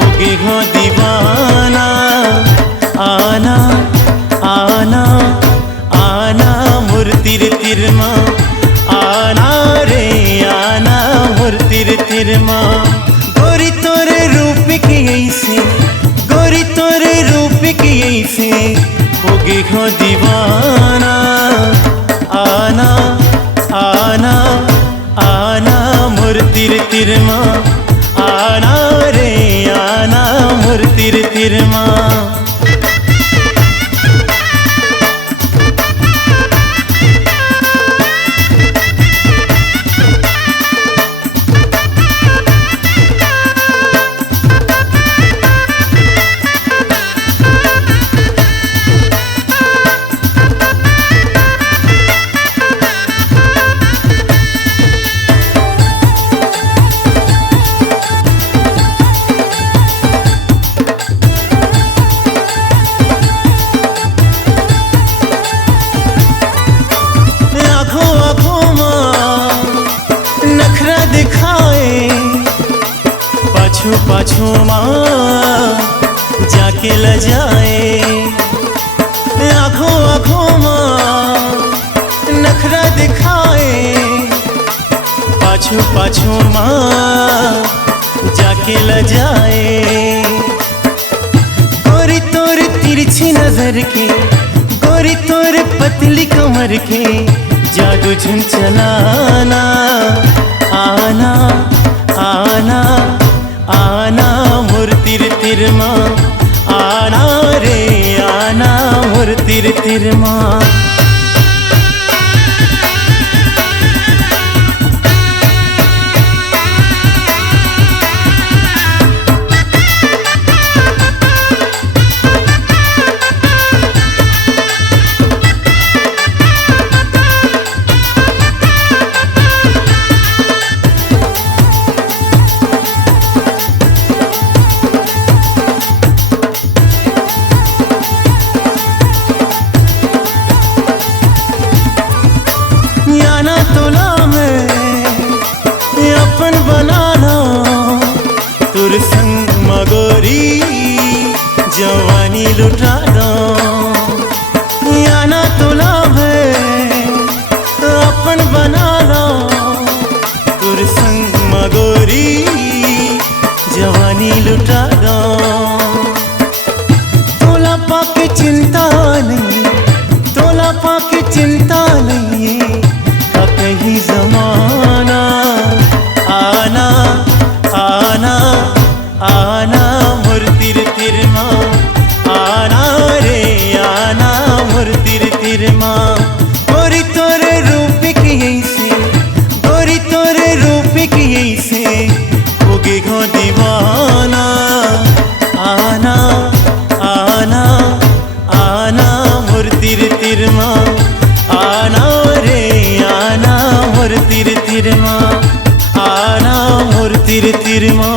होगे हो दीवाना। आना आना आना मूर्तिर तिरमा, आना रे आना मूर्तिर तिरमा। गोरी तोरे रूप की ऐसे, गोरी तोरे रूप की ऐसे होगे हो दीवाना। आना आना आना मूर्तिर तिरमा, आना रे आना मूर्तिर तिरमा। पाछू पाछू माँ जाके ल जाए, आँखों आँखों माँ नखरा दिखाए। पाछू पाछू माँ जाके ल जाए। गोरी तोर तिरछी नजर के, गोरी तोर पतली कमर के जादू झुन चलाना। आना आना आना मूर्तिर तिरमा, आना रे आना मूर्तिर तिरमा। याना तोला में अपन बनाना, तुर संग मगोरी जवानी लुटा दो। याना तोला में अपन बनाना, तुर संग मगोरी जवानी लुटा दो। तोला पाके चिंता नहीं, तोला पाके चिंता नहीं कहीं ज़माना। आना आना आना मूर्तिर तिरमा, आना रे आना मूर्तिर तिरमा। गोरी तोरे रूप की ऐसे, गोरी तोरे रूप की ऐसे होगे हो दीवाना। आना आना आना मूर्तिर तिरमा, आना रे आना मूर्तिर तिरमा, आना मूर्तिर तिरमा।